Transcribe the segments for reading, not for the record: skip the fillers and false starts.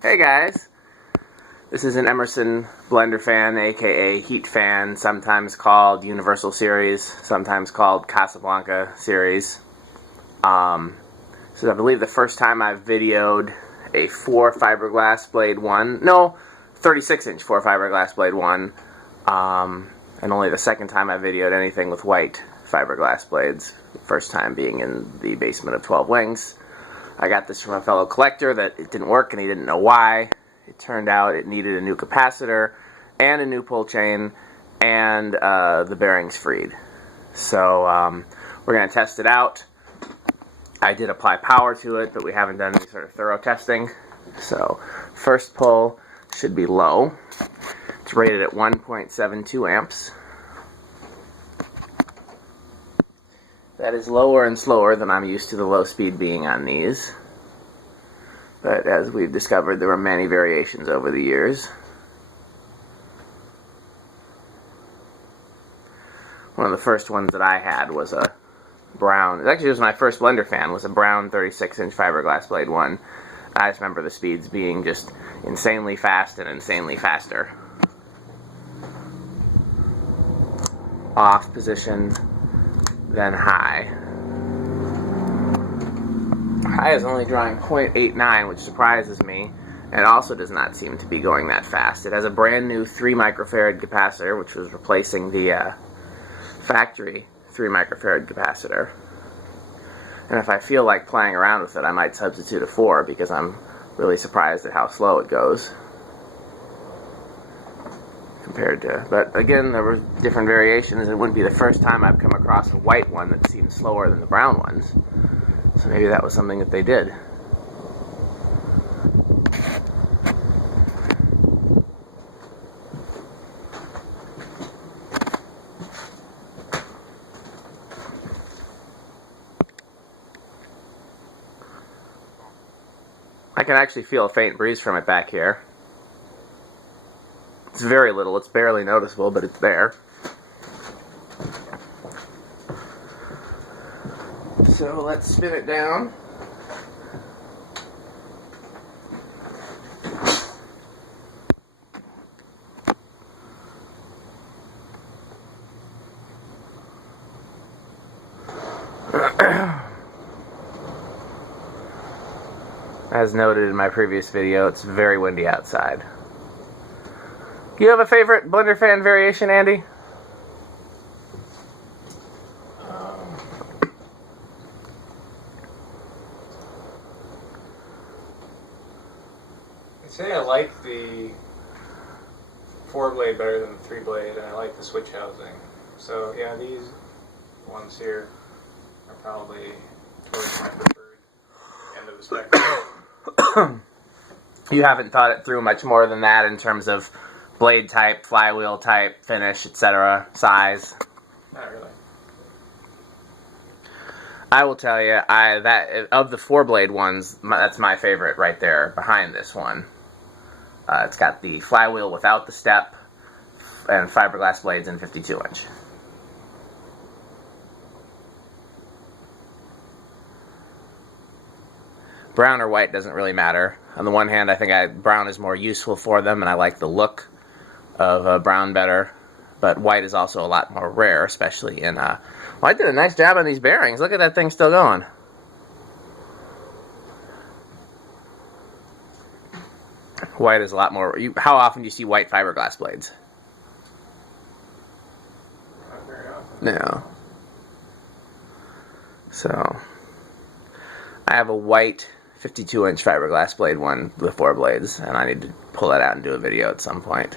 Hey guys, this is an Emerson blender fan, aka heat fan, sometimes called Universal Series, sometimes called Casablanca Series. This is, I believe, the first time I've videoed a 4 fiberglass blade one. No, 36-inch 4 fiberglass blade one. And only the second time I videoed anything with white fiberglass blades. The first time being in the basement of 12 Wings. I got this from a fellow collector that it didn't work and he didn't know why. It turned out it needed a new capacitor and a new pull chain and the bearings freed. So we're going to test it out. I did apply power to it, but we haven't done any sort of thorough testing. So first pull should be low. It's rated at 1.72 amps. That is lower and slower than I'm used to the low speed being on these. But as we've discovered, there were many variations over the years. One of the first ones that I had was a brown, actually it was my first blender fan, was a brown 36-inch fiberglass blade one. I just remember the speeds being just insanely fast and insanely faster. Off position, then high. High is only drawing 0.89, which surprises me, and also does not seem to be going that fast. It has a brand new 3 microfarad capacitor, which was replacing the factory 3 microfarad capacitor. And if I feel like playing around with it, I might substitute a 4, because I'm really surprised at how slow it goes. Compared to, but again, there were different variations. It wouldn't be the first time I've come across a white one that seemed slower than the brown ones. So maybe that was something that they did. I can actually feel a faint breeze from it back here. It's very little, it's barely noticeable, but it's there. So let's spin it down. As noted in my previous video, it's very windy outside. Do you have a favorite blender fan variation, Andy? I'd say I like the 4-blade better than the 3-blade, and I like the switch housing. So yeah, these ones here are probably towards my preferred end of the spectrum. You haven't thought it through much more than that in terms of blade type, flywheel type, finish, etc., size? Not really. I will tell you, that of the 4-blade ones, that's my favorite right there behind this one. It's got the flywheel without the step and fiberglass blades in 52-inch. Brown or white doesn't really matter. On the one hand, I think brown is more useful for them, and I like the look of brown better. But white is also a lot more rare, especially in... Well, I did a nice job on these bearings. Look at that thing still going. White is a lot more... How often do you see white fiberglass blades? Not very often. No. So, I have a white 52-inch fiberglass blade one with 4 blades, and I need to pull that out and do a video at some point.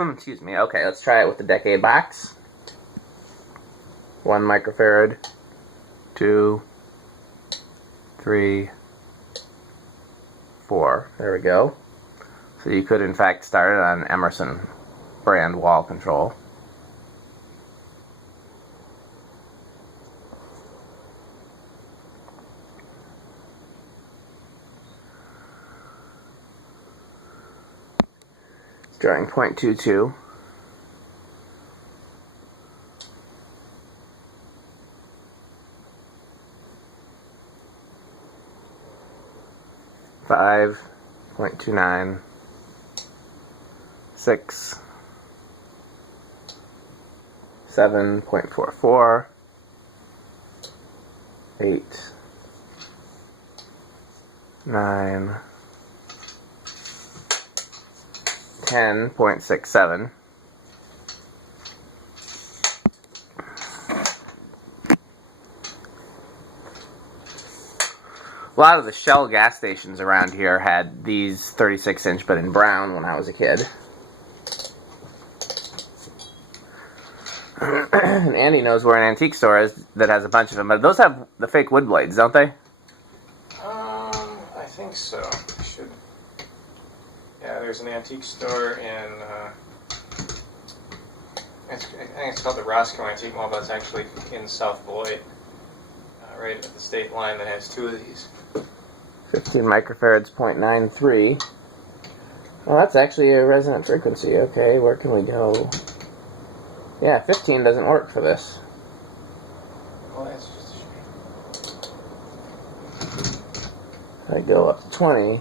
Excuse me. Okay, let's try it with the decade box. 1 microfarad, 2, 3, 4. There we go. So you could in fact start it on Emerson brand wall control. It's drawing 0.22. 5.29, 6, 7.44, 8, 9, 10.67. A lot of the Shell gas stations around here had these 36-inch, but in brown when I was a kid. And Andy knows where an antique store is that has a bunch of them, but those have the fake wood blades, don't they? I think so. Should. Yeah, there's an antique store in. I think it's called the Roscoe Antique Mall, but it's actually in South Beloit, right at the state line, that has two of these. 15 microfarads, 0.93. Well, that's actually a resonant frequency. Okay, where can we go? Yeah, 15 doesn't work for this. Well, that's just a shame. I go up to 20.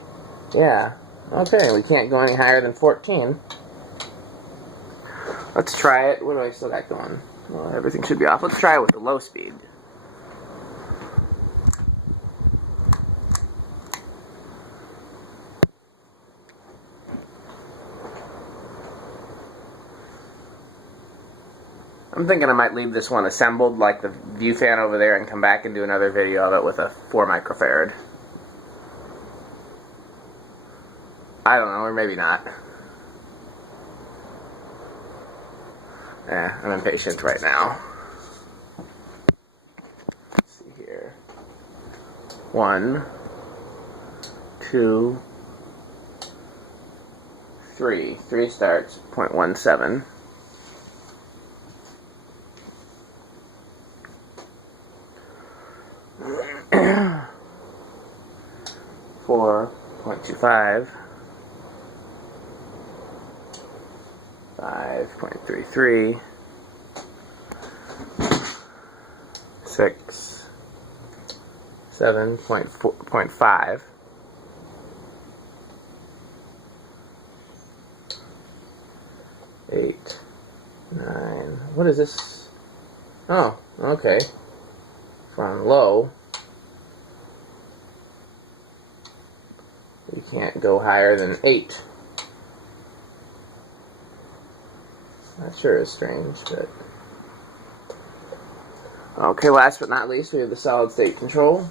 Yeah. Okay, we can't go any higher than 14. Let's try it. What do I still got going? Well, everything should be off. Let's try it with the low speed. I'm thinking I might leave this one assembled like the view fan over there and come back and do another video of it with a 4 microfarad. I don't know, or maybe not. Yeah, I'm impatient right now. Let's see here. 1, 2, 3. 3 starts, 0.17. 4.25, 5.33, 6, 7.5, 8, 9. What is this? Oh, okay. From low. You can't go higher than 8. That sure is strange, but... Okay, last but not least, we have the solid state control.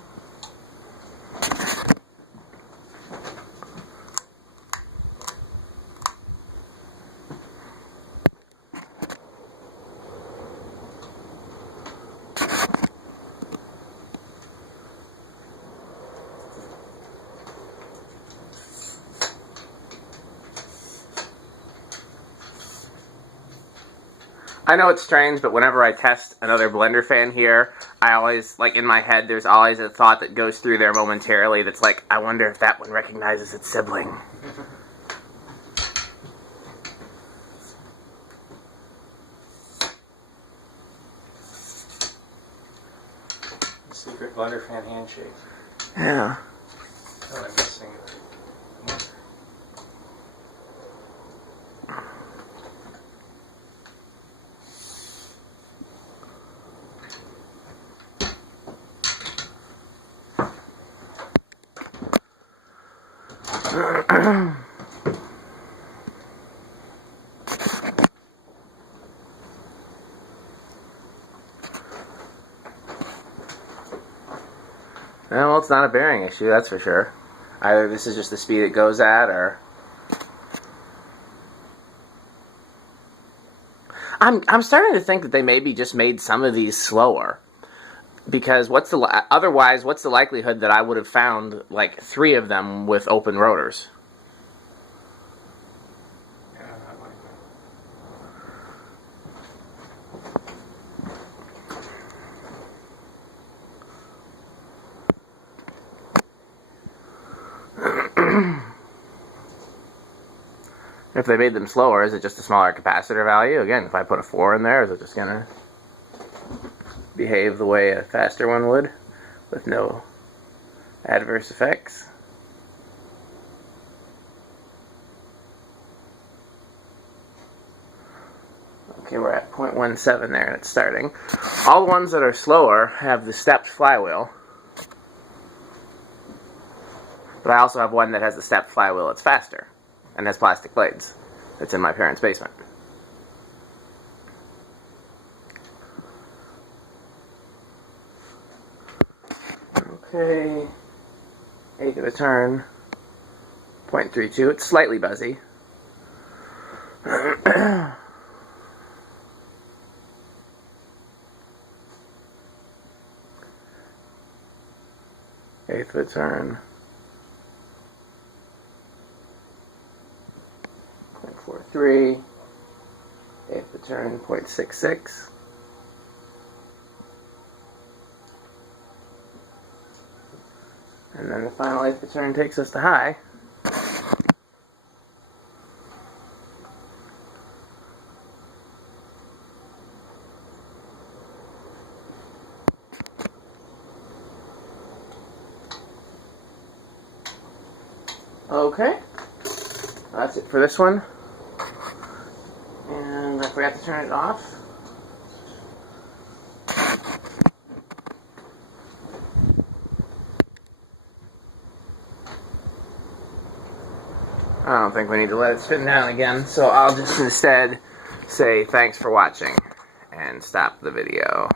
I know it's strange, but whenever I test another blender fan here, I always, like in my head, there's always a thought that goes through there momentarily that's like, I wonder if that one recognizes its sibling. The secret blender fan handshake. Yeah. Oh, I'm missing it. Well, it's not a bearing issue, that's for sure. Either this is just the speed it goes at, or... I'm starting to think that they maybe just made some of these slower. Because otherwise, what's the likelihood that I would have found, like, 3 of them with open rotors? Yeah, that might If they made them slower, is it just a smaller capacitor value? Again, if I put a 4 in there, is it just going to behave the way a faster one would with no adverse effects? Okay, we're at 0.17 there and it's starting. All the ones that are slower have the stepped flywheel. But I also have one that has the stepped flywheel that's faster and has plastic blades. That's in my parents' basement. Okay, 8th of a turn, 0.32. It's slightly buzzy. 8th of a turn, 0.43. 8th of a turn, 0.66. And then the final 8th of a turn takes us to high. Okay, that's it for this one. And I forgot to turn it off. I don't think we need to let it spin down again, so I'll just instead say thanks for watching and stop the video.